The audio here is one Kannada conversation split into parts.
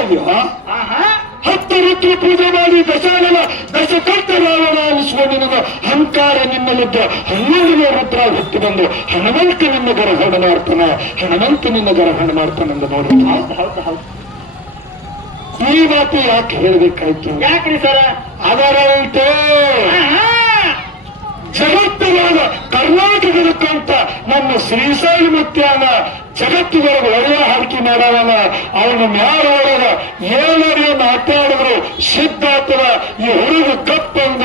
ಅಯ್ಯೋ ಹತ್ತು ರುದ್ರ ಪೂಜೆ ಮಾಡಿ ದಶಕರ್ತ ರಾವಣ ಅನಿಸುವ ನಿನ್ನ ಅಹಂಕಾರ ನಿನ್ನಲ್ಲಿದ್ದ 11 ರುದ್ರ ಹುಟ್ಟು ಬಂದು ಹನುಮಂತ ನಿನ್ನ ಗರಹಣ ಮಾಡ್ತಾನ ಅಂತ ನೋಡಿ. ಈ ಮಾತು ಯಾಕೆ ಹೇಳ್ಬೇಕಾಯ್ತು? ಯಾಕ್ರಿ ಸರ? ಅದರಂತೆ ಜಗತ್ತಿನ ಕರ್ನಾಟಕದಕ್ಕಂತ ನಮ್ಮ ಶ್ರೀಸಾಯಿ ಮುತ್ಯಾನ ಜಗತ್ತಿನೊಳಗೆ ಒಳ್ಳೆಯ ಹಾರಿಕೆ ಮಾಡವನ ಅವನ ಮ್ಯಾಲ ಒಳಗ ಏನಾರು ಮಾತಾಡಿದ್ರು ಸಿದ್ಧಾರ್ಥನ ಈ ಹುಡುಗ ಕಪ್ಪಂದ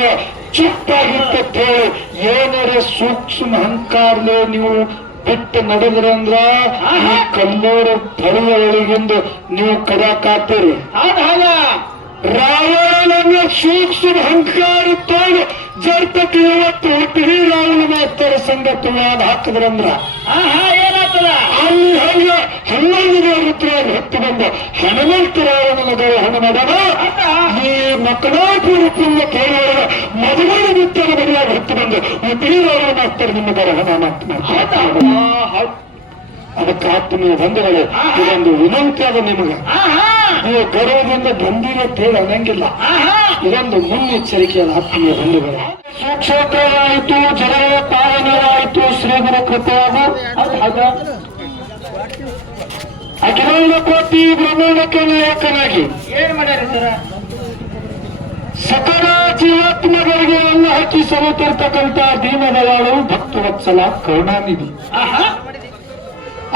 ಚುಪ್ಪಾಗಿತ್ತ ಹೇಳಿ ಏನಾರ ಸೂಕ್ಷ್ಮ ಅಹಂಕಾರಲೇ ನೀವು ಬಿಟ್ಟು ನಡೆದ್ರಂದ್ರ ಈ ಕಲ್ಲೂರ ತಳಿಯ ಒಳಗಿಂದು ನೀವು ಕದಾಕಾತೀರಿ. ರಾವಣನ ಸೂಕ್ಷ್ಮ ಅಹಂಕಾರ ತೋಡು ಜರ್ತಕ್ಕೆ ಇವತ್ತು ಹುಟ್ಟಿ ರಾವಣ ಮಾಸ್ತರ ಸಂಗತಿ ಹಾಕಿದ್ರಂದ್ರ ಏನಾಗ್ತದ? ಅಲ್ಲಿ ಹಂಗ 11 ರುದ್ರಾಗ ಹೊತ್ತು ಬಂದು ಹನುಮಂತ ರಾವಣನ ಹಣ ಮಾಡದ ಈ ಮಕ್ಕಳಾಪುರ ಪುಣ್ಯ ತೋಳೊಳಗ ಮದುವೆ ಮುತ್ತನ ಬಡಿಯಾಗ ಹೊತ್ತು ಬಂದು ಹುಟ್ಟಿ ರಾವಣ ಮಾಸ್ತರ ನಿಮ್ಮ ಹಣ ಮಾಡ್ತಾರೆ. ಅದಕ್ಕೆ ಆತ್ಮೀಯ ಬಂಧುಗಳು ಇದೊಂದು ವಿನಂತಿ ಅದ ನಿಮಗೆ. ನೀವು ಗರ್ವದಿಂದ ಬಂದಿರೋ ತೇಳ ಅನ್ನಂಗಿಲ್ಲ. ಇದೊಂದು ಮುನ್ನೆಚ್ಚರಿಕೆಯ ಆತ್ಮೀಯ ಬಂಧುಗಳು. ಸುಕ್ಷೇತ್ರವಾಯಿತು, ಜನರ ಪಾಲನೆಯಾಯಿತು, ಶ್ರೀಗುರು ಕೃಪೆಯಾದ ಅಖಿಲಾಂಡ ಕೋಟಿ ಬ್ರಹ್ಮಾಂಡಕ್ಕೆ ನಾಯಕನಾಗಿ ಏನ್ ಮಾಡ್ಯಾರ ಸರ? ಸಕಲ ಜೀವಾತ್ಮಗಳಿಗೆ ಅನ್ನ ಹಾಕಿ ಸಲುತ್ತಿರ್ತಕ್ಕಂಥ ದೀನದಯಾಳು ಭಕ್ತವತ್ಸಲ ಕರುಣಾನಿಧಿ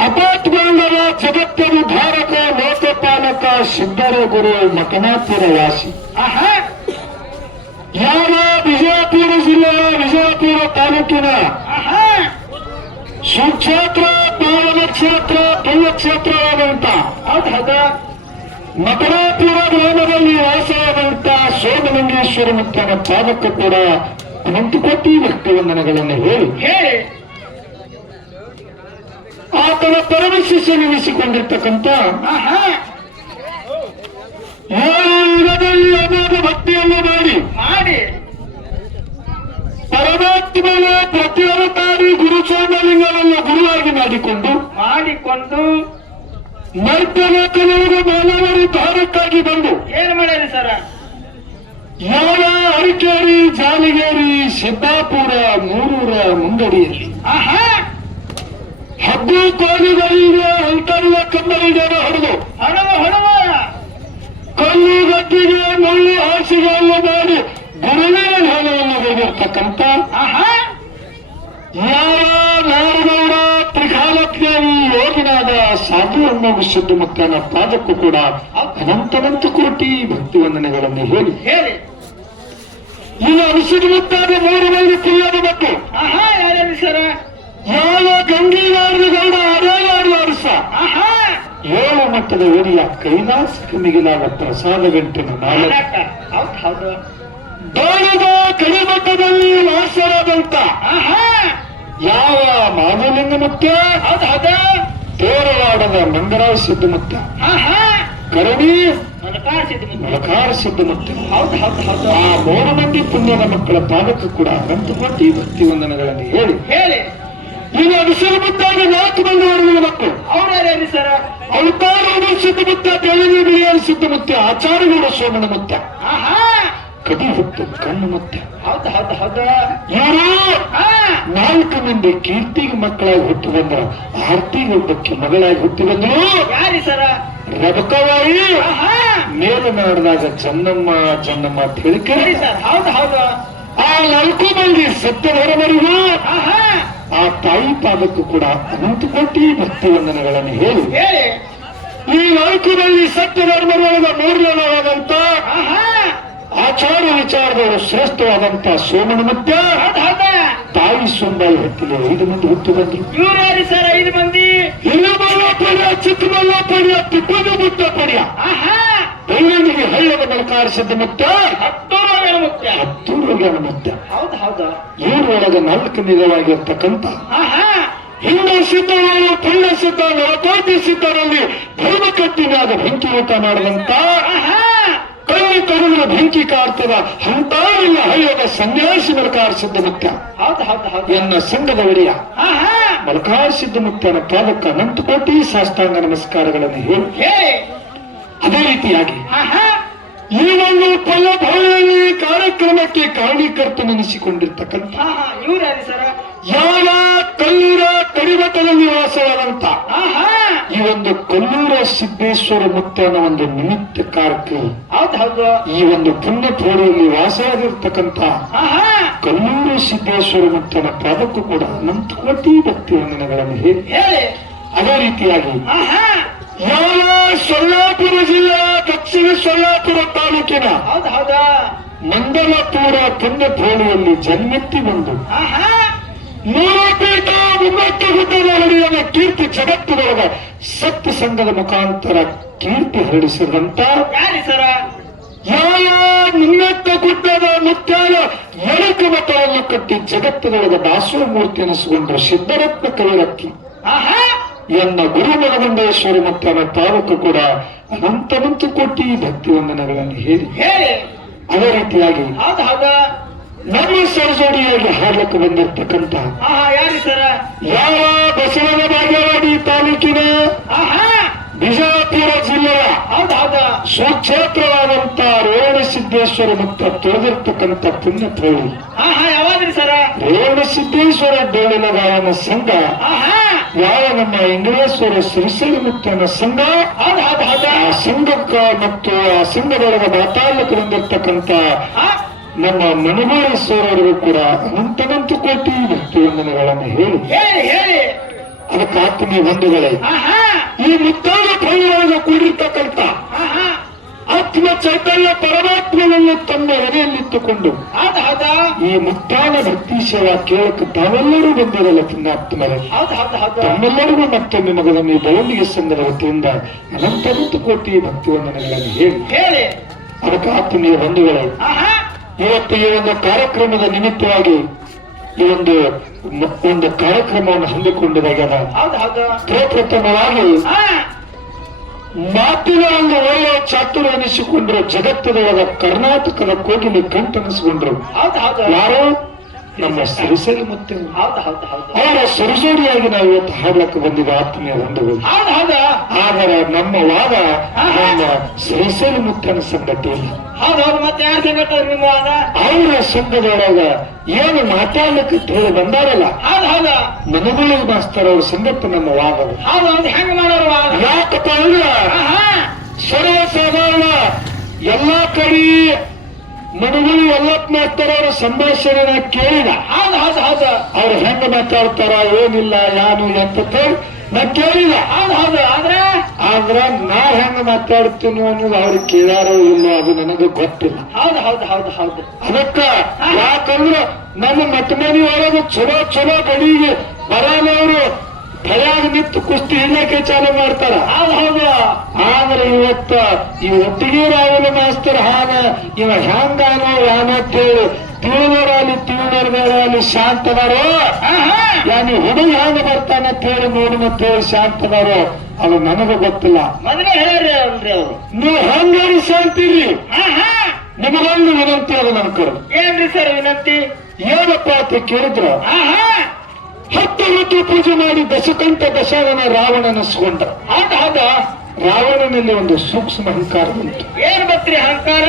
ಅಪಾತ್ಮಂಗರ ಜಗತ್ತರು ಧಾರಕ ಲೋಕಪಾಲಕ ಸಿದ್ಧರ ಗುರು ಮಕನಾಪುರ ವಾಸಿ ಯಾವ ವಿಜಯಪುರ ಜಿಲ್ಲೆಯ ವಿಜಯಪುರ ತಾಲೂಕಿನ ಸುಕ್ಷೇತ್ರ ಪಾವನ ಕ್ಷೇತ್ರ ಪುಣ್ಯಕ್ಷೇತ್ರವಾದಂತ ಮಕನಾಪುರ ಗ್ರಾಮದಲ್ಲಿ ವಾಸವಾದಂತ ಸೋಮಲಿಂಗೇಶ್ವರ ಮುತ್ತನ ಪಾದಕ್ಕೆ ಕೂಡ ಅನಂತಕೋಟಿ ಭಕ್ತಿವಂದನೆಗಳನ್ನು ಹೇಳಿ ಆತನ ಪರಮ ಶಿಷ್ಯನೆನಿಸಿಕೊಂಡಿರ್ತಕ್ಕಂಥ ಯುಗದಲ್ಲಿ ಅನೇಕ ಭಕ್ತಿಯನ್ನು ಮಾಡಿ ಪರಮಾತ್ಮನ ಪ್ರತಿಯವತಾರಿ ಗುರು ಸೋಮಲಿಂಗವನ್ನು ಗುರುವಾಗಿ ಮಾಡಿಕೊಂಡು ಮರ್ತ್ಯಲೋಕದೊಳಗೆ ಮಾನವರು ಧಾರಕ್ಕಾಗಿ ಬಂದು ಏನ್ ಮಾಡ್ಯಾರಿ ಸರ? ಯಾವ ಅರಿಕೇರಿ, ಜಾಲಿಗೇರಿ, ಸಿದ್ದಾಪುರ, ಮೂರೂರ ಮುಂಗಡಿಯಲ್ಲಿ ಹದ್ದು ಕೋಲಿಗಳಿಗೆ ಅಂತರ್ಯ ಕನ್ನಡಿಗೆ ಹೊಡೆದು ಕಲ್ಲು ಗದ್ದಿಗೆ ಮುಳ್ಳು ಹಾಸಿಗೆಯನ್ನು ಮಾಡಿ ಗುರುವಿನ ಧ್ಯಾನವನ್ನು ಹೋಗಿರ್ತಕ್ಕಂಥ ಯಾವ ನಾಡಗೌಡ ತ್ರಿಕಾಲಜ್ಞಾನಿ ಯೋಗಿನಾದ ಸಾಧು ಅನ್ನೋ ಸಿದ್ಧಮುತ್ತನ ಪಾದಕ್ಕೂ ಕೂಡ ಅನಂತ ಕೋಟಿ ಭಕ್ತಿವಂದನೆಗಳನ್ನು ಹೇಳಿ ಈಗ ಸಿದ್ಧಮುತ್ತಾದ 3 ಮಂದಿ ಪ್ರಿಯದ ಮಕ್ಕಳು ಯಾರ್ಯಾರು ಸರ? ಯಾವ ಗಂಗೀವಾರಗೌಡ ಅರೇವಾಡಿ ಅರಸ 7 ಮಟ್ಟದ ಒಡಿಯ ಕೈಲಾಸಕ್ಕೆ ಮಿಗಿಲಾದ ಪ್ರಸಾದ ಗಂಟಿನ ನಾಲ್ಕ ಬಾಳದ ಕಡಿಮಟ್ಟದಲ್ಲಿ ವಾಸವಾದಂತ ಯಾವ ಮಾಧುಲಿಂಗ ಮುತ್ಯ ತೇರವಾಡದ ಮಂಗರಾವ ಸಿದ್ಧಮುತ್ತ ಕರಡಿ ಮಲಕಾರ ಸಿದ್ಧಮುತ್ತ ಆ 3 ಮಂದಿ ಪುಣ್ಯದ ಮಕ್ಕಳ ಪಾದಕ್ಕೂ ಕೂಡ ಅನಂತ ಕೋಟಿ ಭಕ್ತಿ ವಂದನೆಗಳನ್ನು ಹೇಳಿ ಈಗ ಅನುಸರು ಮುತ್ತಾಗ 4 ಮಂದಿ ವರ್ಗದ ಮಕ್ಕಳು ಅವ್ರ್ಯಾರು ಸರ? ಅವತಾರ ಸಿದ್ಧಮುತ್ತ, ದೇವಿ ಬಿಳಿಯಾರ ಸಿದ್ಧಮುತ್ತ, ಆಚಾರ್ಯಗೌಡ ಸೋಮನ ಮುತ್ತ, ಕಡಿ ಹುಟ್ಟು ಕಣ್ಣು ಮುತ್ತ. ಇವರು 4 ಮಂದಿ ಕೀರ್ತಿಗೆ ಮಕ್ಕಳಾಗಿ ಹುಟ್ಟು ಬಂದ್ರ ಆರ್ತಿಗೆ ಒಬ್ಬಕ್ಕೆ ಮಗಳಾಗಿ ಹುಟ್ಟಿ ಬಂದ್ರು. ಯಾರಿ ಸರ? ರಬಕವಾಯಿ ಮೇಲನಾಡದಾಗ ಚೆನ್ನಮ್ಮ ಅಂತ ಹೇಳಿ ಆ 4 ಮಂದಿ ಸತ್ಯಧರ್ಮರಿಗೂ ಆ ತಾಯಿ ಪಾದಕ್ಕೂ ಕೂಡ ಅನಂತ ಕೋಟಿ ಭಕ್ತಿ ವಂದನೆಗಳನ್ನು ಹೇಳಿ ಈ 4 ಮಂದಿ ಸತ್ಯಧರ್ಮರೊಳಗ 3ನೇವಾದಂತ ಆಚಾರ ವಿಚಾರದವರು ಶ್ರೇಷ್ಠವಾದಂತ ಸೋಮನ ಮಧ್ಯ ತಾಯಿ ಸೊಂಬಾಯಿ ಹೊತ್ತಿಗೆ 5 ಮಂದಿ ಹುಟ್ಟು ಬಂದ್ರು. ಇವ್ರು ಯಾರು ಸರ? 5 ಮಂದಿ ಪಡ್ಯ, ಚಿಕ್ಕಮಲ್ಲ ಪಡ್ಯ, ತಿಪ್ಪದ ಮುತ್ತ ಪಡ್ಯ, ಬೆಳ್ಳಂಗಿಗೆ ಹಳ್ಳದ ಮಲಕಾರ ಸಿದ್ಧಮುತ್ತ, ಹತ್ತೂರು ಮುತ್ತ. ಇವರೊಳಗೆ 4 ನಿಜವಾಗಿರ್ತಕ್ಕಂಥ ಹಿಂದೆ ಸಿದ್ಧವರು, ಪುಣ್ಯ ಸಿದ್ಧ, ನವಕೋಟಿ ಸಿದ್ಧರಲ್ಲಿ ಧರ್ಮ ಕಟ್ಟಿನಾಗ ಬೆಂಕಿ ಊಟ ಮಾಡಿದಂತ ಕಣ್ಣಿ ತರುವಿನ ಬೆಂಕಿ ಕಾರ್ತದ ಹಂತಾವಿಲ್ಲ ಹಳ್ಳದ ಸನ್ಯಾಸಿ ಮಲಕಾರ ಸಿದ್ಧಮುತ್ತ ಎನ್ನ ಸಂಘದ ಒಡೆಯ ಮಲಕಾರ ಸಿದ್ಧಮುತ್ತನ ಪಾದಕ್ಕ ಅನಂತ ಕೋಟಿ ಸಾಷ್ಟಾಂಗ ನಮಸ್ಕಾರಗಳನ್ನು ಹೇಳಿ ಅದೇ ರೀತಿಯಾಗಿ ಆಹಾ ಈ ಒಂದು ಫಲಭಾವದಲ್ಲಿ ಕಾರ್ಯಕ್ರಮಕ್ಕೆ ಕಾರಣೀಕರ್ತನೆನಿಸಿಕೊಂಡಿರ್ತಕ್ಕಂಥ ಇವ್ರು ಯಾರು ಸರ ಯಾವ ಕಲ್ಲೂರ ಕಡಿಮಠದಲ್ಲಿ ವಾಸವಾದಂತ ಆಹಾ ಈ ಒಂದು ಕೊಲ್ಲೂರ ಸಿದ್ದೇಶ್ವರ ಮುತ್ತನ ಒಂದು ನಿಮಿತ್ತ ಕಾರ್ಯಕ್ರಮ ಹೌದು ಈ ಒಂದು ಪುಣ್ಯ ಪೋಳಿಯಲ್ಲಿ ವಾಸವಾಗಿರ್ತಕ್ಕಂಥ ಆಹಾ ಕೊಲ್ಲೂರು ಸಿದ್ದೇಶ್ವರ ಮುತ್ತನ ಪಾದಕ್ಕೂ ಕೂಡ ಅನಂತ ಕೋಟಿ ಭಕ್ತಿ ವಂದನೆಗಳನ್ನು ಹೇಳಿ ಹೇಳಿ ಅದೇ ರೀತಿಯಾಗಿ ಆಹಾ ಯಾವ ಸೊಲ್ಲಾಪುರ ಜಿಲ್ಲೆಯ ದಕ್ಷಿಣ ಸೊಲ್ಲಾಪುರ ತಾಲೂಕಿನ ಹೌದಾ ಮಂಡಲಪುರ ಪುಣ್ಯ ಪೋಳಿಯಲ್ಲಿ ಜನ್ಮೆತ್ತಿ ಬಂದು ಆಹಾ 3 ಪೀಠ 30 ಗುಡ್ಡದ ಹರಿಯನ ಕೀರ್ತಿ ಜಗತ್ತಿನೊಳಗ ಸತ್ಯ ಸಂಘದ ಮುಖಾಂತರ ಕೀರ್ತಿ ಹರಡಿಸಿದಂತ ಯಾರಿ ಸರ ಯಾವ ನಿಮ್ಮೆತ್ತ ಗುಡ್ಡದ ಮುತ್ಯಾಲ ಎಳಕ ಮಠವನ್ನು ಕಟ್ಟಿ ಜಗತ್ತಿನೊಳಗ ದಾಸೋಹ ಮೂರ್ತಿ ಎನಿಸಿಕೊಂಡ್ರು ಸಿದ್ದರತ್ನ ಕವಿರತ್ನ ಆಹಾ ಎನ್ನ ಗುರು ಮನಗುಂಡೇಶ್ವರ ಮುತ್ತನ ತಾಲೂಕು ಕೂಡ ಅನಂತ ಕೋಟಿ ಭಕ್ತಿ ವಂದನೆಗಳನ್ನು ಹೇಳಿ ಹೇಳಿ ಅದೇ ರೀತಿಯಾಗಿ ಹೌದಾ ನಮ್ಮ ಸರಜೋಡಿಯಾಗಿ ಹಾಡಕ್ಕೆ ಬಂದಿರ್ತಕ್ಕಂಥ ಆಹಾ ಯಾರಿ ಸರ ಯಾವ ಬಸವನ ಬಾಗೇವಾಡಿ ತಾಲೂಕಿನ ಆಹಾ ಬಿಜಾಪುರ ಜಿಲ್ಲೆಯ ಹೌದಾ ಸುಕ್ಷೇತ್ರವಾದಂತ ರೇವಣ ಸಿದ್ದೇಶ್ವರ ಮುತ್ತ ತೊಳೆದಿರ್ತಕ್ಕಂಥ ಪುಣ್ಯ ಪೋಳಿ ಆಹಾ ಯಾವಾದ್ರಿ ಸರ ರೇವಣ ಸಿದ್ದೇಶ್ವರ ಡೋಳಿನ ಗಾಯನ ಸಂಘ ಆಹಾ ಯಾವ ನಮ್ಮ ಇಂಗ್ಲೇಶ್ವರ ಶ್ರೀಶೈಲ ಮುತ್ತನ ಸಂಘ ಹೌದಾ ಆ ಸಂಘಕ್ಕ ಮತ್ತು ಆ ಸಂಘದೊಳಗೆ ಮಾತಾಡಲಿಕ್ಕೆ ಬಂದಿರ್ತಕ್ಕಂಥ ನಮ್ಮ ಮನುಗೋಳೇಶ್ವರರಿಗೂ ಕೂಡ ಅನಂತ ಕೋಟಿ ಭಕ್ತಿ ವಂದನೆಗಳನ್ನು ಹೇಳಿ ಹೇಳಿ ಹೇಳಿ ಅದಕ್ಕೆ ಆತ್ಮೀಯ ಬಂಧುಗಳೇ ಆಹಾ ಈ ಮುತ್ತಾದ ಫಲಗಳನ್ನು ಕೂಡಿರ್ತಕ್ಕಂಥ ಆಹಾ ಆತ್ಮ ಚೈತನ್ಯ ಪರಮಾತ್ಮನನ್ನು ತನ್ನ ಎದೆಯಲ್ಲಿಟ್ಟುಕೊಂಡು ಹೌದಾ ಈ ಮುತ್ತಾದ ಭಕ್ತಿ ಸೇವಾ ಕೇಳಕ್ಕೆ ತಾವೆಲ್ಲರೂ ಬಂದಿರಲ್ಲ ಪುಣ್ಯಾತ್ಮರೇ ಹೌದು ತಮ್ಮೆಲ್ಲರಿಗೂ ಮತ್ತೊಮ್ಮೆ ಮಗದೊಮ್ಮೆ ಬೆಳವಣಿಗೆ ಸಂಘದ ವತಿಯಿಂದ ಅನಂತ ಕೋಟಿ ಭಕ್ತಿ ವಂದನೆಗಳನ್ನು ಹೇಳಿ ಹೇಳಿ ಅದಕ್ಕೆ ಆತ್ಮೀಯ ಬಂಧುಗಳೇ ಆಹಾ ಇವತ್ತು ಈ ಒಂದು ಕಾರ್ಯಕ್ರಮದ ನಿಮಿತ್ತವಾಗಿ ಈ ಒಂದು ಕಾರ್ಯಕ್ರಮವನ್ನು ಹಮ್ಮಿಕೊಂಡಿದಾಗ ಹೌದು ಪ್ರಪ್ರಥಮವಾಗಿ ಮಾತಿನಲ್ಲಿ ಒಳ್ಳೆಯ ಚಾತುರ್ಯ ಎನಿಸಿಕೊಂಡ್ರು ಜಗತ್ತಿನೊಳಗ ಕರ್ನಾಟಕದ ಕೋಗಿಲೆ ಕಂಠನಿಸಿಕೊಂಡ್ರು ಹೌದು ಯಾರು ನಮ್ಮ ಶ್ರೀಶೈಲ ಮುತ್ತೆ ಹೌದು ಅವರ ಸರಜೋಡಿಯಾಗಿ ನಾವು ಇವತ್ತು ಹಾಡ್ಲಕ್ಕೆ ಬಂದಿದ್ದ ಆತ್ಮೀಯ ಬಂಧುಗಳು ಆದರೆ ನಮ್ಮ ವಾದ ನಮ್ಮ ಶ್ರೀಶೈಲ ಮುತ್ತನ ಸಂಗತಿ ಇಲ್ಲ ಹೌದು ಮತ್ತೆ ಯಾರು ಸಂಗಟ ನಿಮ್ಮ ವಾದ ಅವರ ಸಂಘದೊಳಗ ಏನು ಮಾತಾಡ್ಲಿಕ್ಕೆ ಹೇಳಿ ಬಂದಾರಲ್ಲ ಹೌದು ಮನಗಳಿಗೆ ಮಾಸ್ತರ್ ಅವ್ರ ಸಂಗತಿ ನಮ್ಮ ವಾದ ಹೌದು ಹೆಂಗ ಮಾಡೋರು ವಾದ ಯಾಕಪ್ಪ ಅಂದ್ರೆ ಸರ್ವಸಾಧಾರಣ ಎಲ್ಲಾ ಕಡೆ ಮನಗಳು ಯಲ್ಲಪ್ಪ ಮಾಸ್ತರ್ ಅವರ ಸಂಭಾಷಣೆನ ಕೇಳಿದ ಹೌದು ಅವ್ರು ಹೆಂಗ ಮಾತಾಡ್ತಾರ ಏನಿಲ್ಲ ಯಾನು ಎಂತ ನಾ ಕೇಳಿಲ್ಲ ಹೌದು ಆದ್ರ ನಾ ಹೆಂಗ ಮಾತಾಡ್ತೀನಿ ಅನ್ನೋದು ಅವ್ರಿಗೆ ಕೇಳ್ಯಾರೋ ಇಲ್ಲೋ ಅದು ನನಗೆ ಗೊತ್ತಿಲ್ಲ ಹೌದು ಅದಕ್ಕ ಯಾಕಂದ್ರ ನಮ್ಮ ಮತ ಮನೆ ಒಳಗೆ ಚಲೋ ಗಡಿಗೆ ಬರಾನವರು ಭಯಾಗ ನಿಂತು ಕುಸ್ತಿ ಹಿಡ್ಲಕ್ಕೆ ಚಾಲು ಮಾಡ್ತಾರ ಹೌದು ಆದ್ರೆ ಇವತ್ತ ಈ ಒಟ್ಟಿಗೆ ರಾಹುಲ್ ಮಾಸ್ತರ್ ಹಾಗ ಇವ ಹೆಂಗಾನೋ ಯಾನಂತೇಳಿ ತಿಳಿದವರಾಗಲಿ ಶಾಂತದಾರೋ ಯಾನಿ ಹುಡುಗ ಹ್ಯಾಂಗ ಬರ್ತಾನಂತೇಳಿ ನೋಡಿನಂತೇಳಿ ಶಾಂತದಾರೋ ಅದು ನನಗೆ ಗೊತ್ತಿಲ್ಲ ಮೊದಲೇ ಹೇಳ್ರಿ ಅಲ್ರಿ ಅವರು ನೀವು ಹೆಂಗಾರಿ ಶಾಂತಿರಿ ನಿಮಗೊಂದು ವಿನಂತಿ ಅದು ನನ್ನ ಕರು ಏನ್ರಿ ಸರ್ ವಿನಂತಿ ಏನಪ್ಪಾ ಅಂತ ಕೇಳಿದ್ರು 10 ಋತು ಪೂಜೆ ಮಾಡಿ ದಶಕಂಠ ದಶಾವನ ರಾವಣನಿಸ್ಕೊಂಡ ಹೌದು ರಾವಣನಲ್ಲಿ ಒಂದು ಸೂಕ್ಷ್ಮ ಅಹಂಕಾರ ಉಂಟು ಏನ್ ಬತ್ರಿ ಅಹಂಕಾರ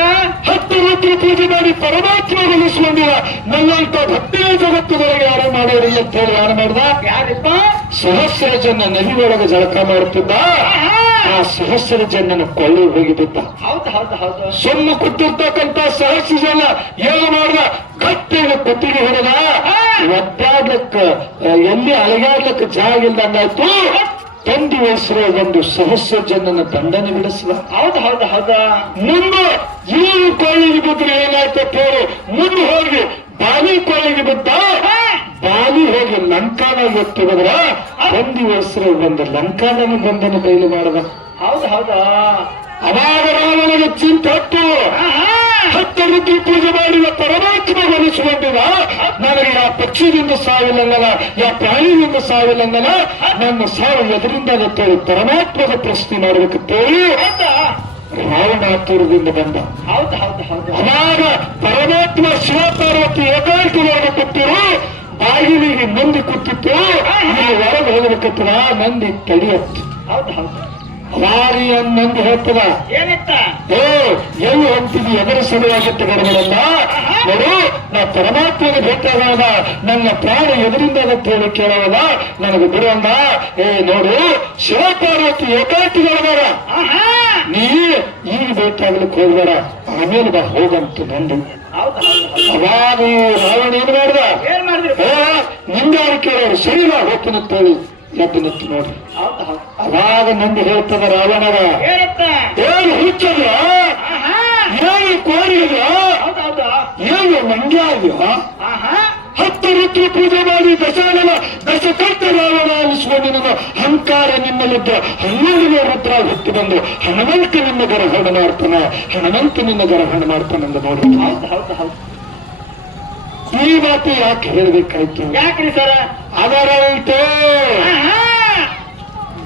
10 ಋತು ಪೂಜೆ ಮಾಡಿ ಪರಮಾತ್ಮ ಗಳಿಸ್ಕೊಂಡಿರ ನನ್ನಂತ ಭಕ್ತಿಯ ಜಗತ್ತಿನೊಳಗೆ ಯಾರು ಮಾಡೋರಿಲ್ಲ ಅಂತ ಹೇಳಿ ಯಾರು ಮಾಡ್ದ ಯಾರಿಪ್ಪ ಸಹಸ್ರ ಜನ ನದಿ ಒಳಗೆ ಜಳಕ ಮಾಡುತ್ತಿದ್ದ ಆ ಸಹಸ್ರ ಜನನ ಕೊಳ್ಳೆ ಹೋಗಿ ಬಿದ್ದ ಹೌದು ಸುಮ್ಮ ಕೂತಿರ್ತಕ್ಕಂಥ ಸಹಸ್ರ ಜನ ಏನು ಮಾಡ್ದ ಗಟ್ಟಿಗೆ ಕೊಟ್ಟಿಗೆ ಹೊಡೆದ ಒದ್ದಾಡ್ಲಕ್ಕ ಎಲ್ಲಿ ಅಲಗಾಡ್ಲಕ್ಕ ಜಾಗ ಇಲ್ದಂಗಾಯ್ತು ತಂದಿ ವಯಸ್ಸರ ಒಂದು ಸಹಸ್ರ ಜನನ ದಂಡನೆ ಬಿಡಿಸಿದ ಹೌದು ಮುಂದೆ ಏನು ಕೊಳ್ಳಿಗೆ ಬಿದ್ರೆ ಏನಾಯ್ತು ಹೇಳಿ ಮುಂದೆ ಹೋಗಿ ಬಾಲಿ ಕೊಳ್ಳಿಗೆ ಬಿದ್ದ ಬಾಲಿ ಹೋಗಿ ಲಂಕಾನಾಗ ಎತ್ತಿದ್ರ ತಂದಿ ವಯಸ್ಸರ ಒಂದು ಲಂಕಾನ ಬಂಧನ ಬಯಲು ಮಾಡದ ಹೌದು ಅವಾಗ ರಾವಣನಿಗೆ ಚಿಂತೆ ಹತ್ತು 10 ಋತು ಪೂಜೆ ಮಾಡಿದ ಪರಮಾತ್ಮ ಗಳಿಸಿಕೊಂಡಿದ ನನಗೆ ಯಾವ ಪಕ್ಷಿಯಿಂದ ಸಾವಿಲ್ಲಂಗಲ್ಲ ಯಾವ ಪ್ರಾಣಿಯಿಂದ ಸಾವಿಲ್ಲಂಗಲ್ಲ ನನ್ನ ಸಾವು ಎದರಿಂದ ಅಂತೇಳಿ ಪರಮಾತ್ಮದ ಪ್ರಶ್ನೆ ಮಾಡಬೇಕಂತೇಳಿ ರಾವಣಾತುರದಿಂದ ಬಂದ ಹೌದು ಅವಾಗ ಪರಮಾತ್ಮ ಶಿವಪಾರ್ವತಿ ಏಕಾಂತವಾಗಿ ಕೂತಿರು ಬಾಗಿಲಿಗೆ ಮಂದಿ ಕೂತಿತ್ತು ಹೊರಗೆ ಹೋಗಬೇಕಂತ ಮಂದಿ ತಡೆಯತ್ತು ಹೌದು ವಾರಿ ಅನ್ನೊಂದು ಹೇಳ್ತದ ಏನಂತ ಓ ಎಲ್ಲಿ ಹೋಗ್ತಿದ್ವಿ ಎದರ ಸಲುವಾಗಿತ್ತು ಗಡಗಳನ್ನ ನೋಡು ನಾ ಪರಮಾತ್ಮಗೆ ಬೇಕಾದಾಗ ನನ್ನ ಪ್ರಾಣ ಎದರಿಂದ ಅಂತ ಹೇಳಿ ಕೇಳೋಲ್ಲ ನನಗೆ ಬಿಡುವಂದ ನೋಡು ಶಿವಪಾರ್ವತಿ ಏಕಾಂತಿಗಳವರ ಆಹಾ ನೀ ಈಗ ಬೇಕಾಗ್ಲಿಕ್ಕೆ ಹೋಗ್ಬೇಡ ಆಮೇಲೆ ಬಾ ಹೋಗಂತು ಬಂದು ಹೌದು ಹೌದು ಹೌದು ಅವಾಗ ರಾವಣ ಏನ್ ಮಾಡ್ದ ಏನ್ ಮಾಡಿದ್ರಿ ನಿಂದಾರು ಕೇಳೋರು ಸರಿಲ್ಲ ಹೋಗ್ತಿನಂತೇಳಿ ಎದ್ದು ನೋಡಿ ಹೌದು ಹೌದು ಅವಾಗ ನಂದು ಹೇಳ್ತದ ರಾವಣಗ ಏನಂತ ಏನು ಹುಚ್ಚದ ಆಹಾ ಏನು ಕೋರಿದ ಹೌದು ಹೌದು ಏನು ಮಂಡ್ಯ ಇದೆಯೋ ಆಹಾ 10 ಋತು ಪೂಜೆ ಮಾಡಿ ದಶಕರ್ತ ರಾವಣ ಅನಿಸ್ಕೊಂಡು ನನ್ನ ಅಹಂಕಾರ ನಿಮ್ಮಲ್ಲಿದ್ದ 11 ರುದ್ರ ಹುಟ್ಟು ಬಂದು ಹನುಮಂತ ನಿನ್ನ ಗರಹಣ ಮಾಡ್ತಾನ ಹನುಮಂತ ನಿನ್ನ ಗರಹಣ ಮಾಡ್ತಾನಂದ ನೋಡಿ ಹೌದು ಹೌದು ಹೌದು ಈ ಮಾತು ಯಾಕೆ ಹೇಳ್ಬೇಕಾಯ್ತು ಯಾಕ್ರಿ ಸರ ಅದರಂತೆ ಆಹಾ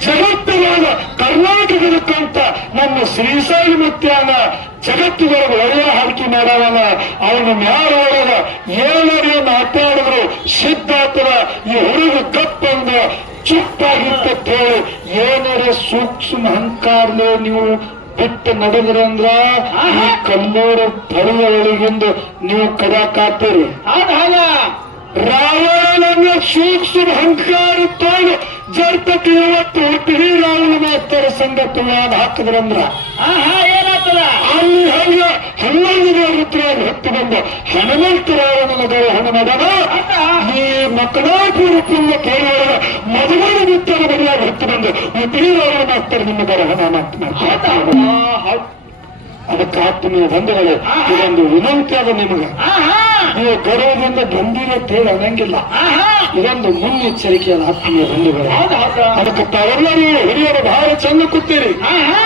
ಜಗತ್ತಿನಾಗ ಕರ್ನಾಟಕದ ಕಂತ ನಮ್ಮ ಶ್ರೀಶೈಲ ಮುತ್ಯಾನ ಜಗತ್ತಿನೊಳಗೆ ಒಳ್ಳೆಯ ಹಾಡಿಕೆ ಮಾಡವನ ಅವನ ಮ್ಯಾಲ ಒಳಗ ಏನಾರೇ ಮಾತಾಡಿದ್ರು ಸಿದ್ಧಾರ್ಥರ ಈ ಹುಡುಗ ಗಪ್ಪಂದ ಚುಪ್ಪಾಗಿತ್ತ ಹೇಳಿ ಏನಾರೇ ಸೂಕ್ಷ್ಮ ಅಹಂಕಾರಲೇ ನೀವು ಬಿಟ್ಟು ನಡೆದ್ರಂದ್ರ ಈ ಕಲ್ಲೂರ ತಳಿಯ ಒಳಗಿಂದು ನೀವು ಕಡಾಕಾತೀರಿ ಹೌದು ಹೌದು ರಾವಣನ ಸೂಕ್ಷ್ಮ ಅಹಂಕಾರ ತೋಳು ಜರ್ತಕ್ಕೆ ಇವತ್ತು ಹುಟ್ಟಿರಿ ರಾವಣ ಮಾಸ್ತರ ಸಂಗತಿ ಹಾಕಿದ್ರಂದ್ರ ಆಹಾ ಏನಾಗ್ತದ ಅಲ್ಲಿ ಹಂಗ 11 ರುದ್ರಾಗಿ ಹೊತ್ತು ಬಂದು ಹನುಮಂತ ರಾವಣನ ಗರಹಣ ಮಾಡದ ಈ ಮಕ್ಕಳಾಪುರ ಪುಣ್ಯ ಕೇಳುವ ಮದುವೆ ಬಿತ್ತರ ಬದಲಾಗಿ ಹೊತ್ತು ಬಂದು ಹುಟ್ಟಿರಿ ರಾವಣ ಮಾಸ್ತರ ನಿಮ್ಮ ಗರಹಣ ಮಾತನಾಡ್ತಾರೆ ಹೌದು ಅದಕ್ಕೆ ಆತ್ಮೀಯ ಬಂಧುಗಳು ಇದೊಂದು ವಿನಂತಿ ಅದ ನಿಮಗೆ ಆಹಾ ನೀವು ಗರ್ವದಿಂದ ಬಂದಿರತ್ತೇಳಿ ಅನ್ನಂಗಿಲ್ಲ ಆಹಾ ಇದೊಂದು ಮುನ್ನೆಚ್ಚರಿಕೆಯ ಆತ್ಮೀಯ ಬಂಧುಗಳು ಹೌದು ಹೌದು ಅದಕ್ಕೆ ತಾವೆಲ್ಲರೂ ಹಿರಿಯರು ಬಹಳ ಚಂದ ಕೂತೀರಿ ಆಹಾ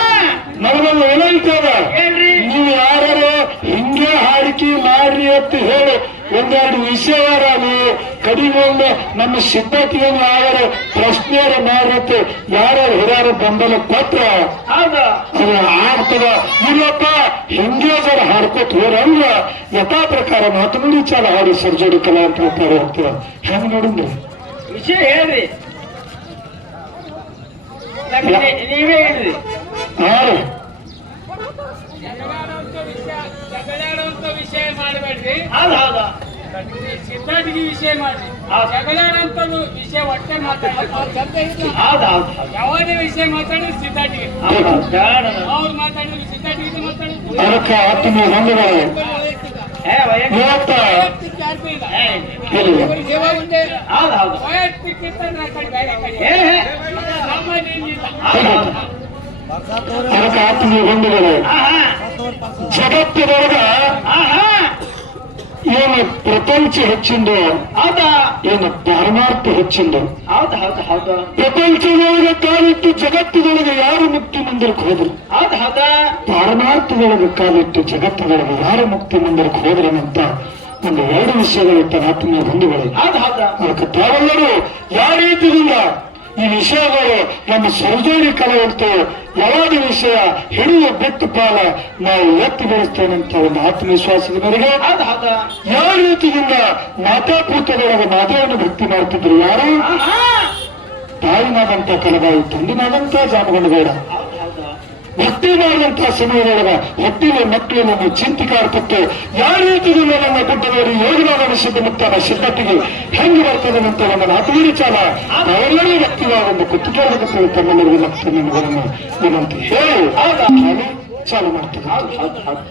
ನಮಗೊಂದು ವಿನಂತಿ ಅದ ಏನ್ರಿ ನೀವು ಯಾರು ಹಿಂಗೆ ಹಾಡಿಕೆ ಮಾಡ್ರಿ ಅಂತ ಹೇಳಿ ಒಂದೆರಡು ವಿಷಯವಾರಲಿ ಕಡಿಮೆ ನಮ್ಮ ಸಿದ್ಧತೆಯನ್ನು ಯಾರು ಪ್ರಶ್ನೆಯರ ಮಾಡಿರುತ್ತೆ ಯಾರು ಹಿರಿಯರು ಬೆಂಬಲ ಕೊಟ್ರ ಹೌದು ಅದು ಆಗ್ತದ ಇಲ್ಲಪ್ಪ ಹಿಂಗೆ ಜರ ಹಾಡ್ಕೊತ ಹೋರಂದ್ರ ಯಥಾ ಪ್ರಕಾರ ಮಾತನಾಡಿ ಚಾಲ ಹಾಡಿ ಸರ್ಜೋಡಿ ಕಲಾ ಅಂತ ಹೇಳ್ತಾರೆ ಹೋಗ್ತೀವ ಹೆಂಗ್ ನೋಡಿದ್ರಿ ವಿಷಯ ಹೇಳ್ರಿ ನೀವೇ ಹೇಳ್ರಿ ಹಾರಿ ಜಗಳಾಡುವಂತ ವಿಷಯ ಮಾಡಬೇಡ್ರಿ ಹೌದು ಹೌದು ಸಿದ್ಧಾಟಿಗೆ ವಿಷಯ ಮಾಡ್ರಿ ಜಗಳಾಡುವಂತ ವಿಷಯ ಒಟ್ಟೆ ಮಾತಾಡ್ರಿ ಹೌದು ಹೌದು ಹೌದು ಯಾವುದೇ ವಿಷಯ ಮಾತಾಡಿ ಸಿದ್ಧಾಟಿಗೆ ಹೌದು ಅವ್ರು ಮಾತಾಡಿದ್ರೆ ಸಿದ್ಧಾಟಿಗೆ ಮಾತಾಡಿದ್ರು ಅದಕ್ಕೆ ಆತ್ಮೀಯ ಬಂಧುಗಳು ಇವತ್ತ ಇಲ್ಲ ಹೌದು ಹೌದು ವೈಯಕ್ತಿಕ ಇತ್ತಂದ್ರೆ ಆ ಕಡೆ ಬೇರೆ ಕಡೆ ನಮ್ಮದೇನಿಲ್ಲ ಅದಕ್ಕೆ ಆತ್ಮೀಯ ಬಂಧುಗಳು ಆಹಾ ಜಗತ್ತಿನೊಳಗ ಆಹಾ ಏನು ಪ್ರಪಂಚ ಹೆಚ್ಚಿಂದು ಹೌದಾ ಏನು ಪಾರಮಾರ್ಥ ಹೆಚ್ಚಿಂದು ಹೌದು ಹೌದು ಹೌದು ಪ್ರಪಂಚದೊಳಗೆ ಕಾಲಿಟ್ಟು ಜಗತ್ತಿನೊಳಗೆ ಯಾರು ಮುಕ್ತಿ ಮಂದಿರಕ್ಕೆ ಹೋದ್ರು ಹೌದು ಹೌದಾ ಪಾರಮಾರ್ಥದೊಳಗೆ ಕಾಲಿಟ್ಟು ಜಗತ್ತಿನೊಳಗೆ ಯಾರು ಮುಕ್ತಿ ಮಂದಿರಕ್ಕೆ ಹೋದ್ರನಂತ ಒಂದು 2 ವಿಷಯಗಳಿರ್ತಾರೆ ಆತ್ಮೀಯ ಬಂಧುಗಳು ಹೌದು ಹೌದು ಅದಕ್ಕೆ ತಾವೆಲ್ಲರೂ ಯಾವ ರೀತಿಯಿಂದ ಈ ವಿಷಯಗಳು ನಮ್ಮ ಸರ್ಜರಿ ಕಲಾವಂತೂ ಯಾವಾಗ ವಿಷಯ ಹಿಡಿಯ ಬಿಟ್ಟು ಪಾಲ ನಾವು ಎತ್ತಿ ಬೆಳೆಸ್ತೇನಂತ ಒಂದು ಆತ್ಮವಿಶ್ವಾಸದ ಮೇರೆಗೆ ಹೌದು ಹೌದು ಯಾವ ರೀತಿಯಿಂದ ಮಾತಾಪೂತದೊಳಗೆ ಮಾತೆಯನ್ನು ಭಕ್ತಿ ಮಾಡ್ತಿದ್ರು ಯಾರು ಆಹಾ ತಾಯಿನಾದಂತ ಕಲಬಾಯಿ ತಂದಿನಾದಂತ ಜಾಮಗಂಡಗೌಡ ಹೌದು ಹೌದು ಭಕ್ತಿ ಮಾಡಿದಂತಹ ಸಮಯದೊಳಗ ಹೊಟ್ಟಿನ ಮಕ್ಕಳನ್ನು ಚಿಂತಿಕಾರ್ಪಟ್ಟು ಯಾವ ರೀತಿಯಿಂದ ನಮ್ಮ ಗುಡ್ಡ ನೋಡಿ ಯೋಗನಾದ ಸಿದ್ಧ ಮುಕ್ತಾನ ಸಿದ್ಧತೆಗೆ ಹೆಂಗೆ ಬರ್ತದೆ ಅಂತ ನಮ್ಮ ನಾಟುವಿನ ಚಾಲ ನಾವೆಲ್ಲರೂ ವ್ಯಕ್ತಿಗಳ ಒಂದು ಕುತ್ತಿಗೆ ತಮ್ಮೆಲ್ಲರಿಗೂ ಲಕ್ಷ ನಿಮ್ಮಗಳನ್ನು ವಿನಂತಿ ಹೇಳಿ ಚಾಲು ಮಾಡ್ತದೆ ಹೌದು ಹೌದು ಹೌದು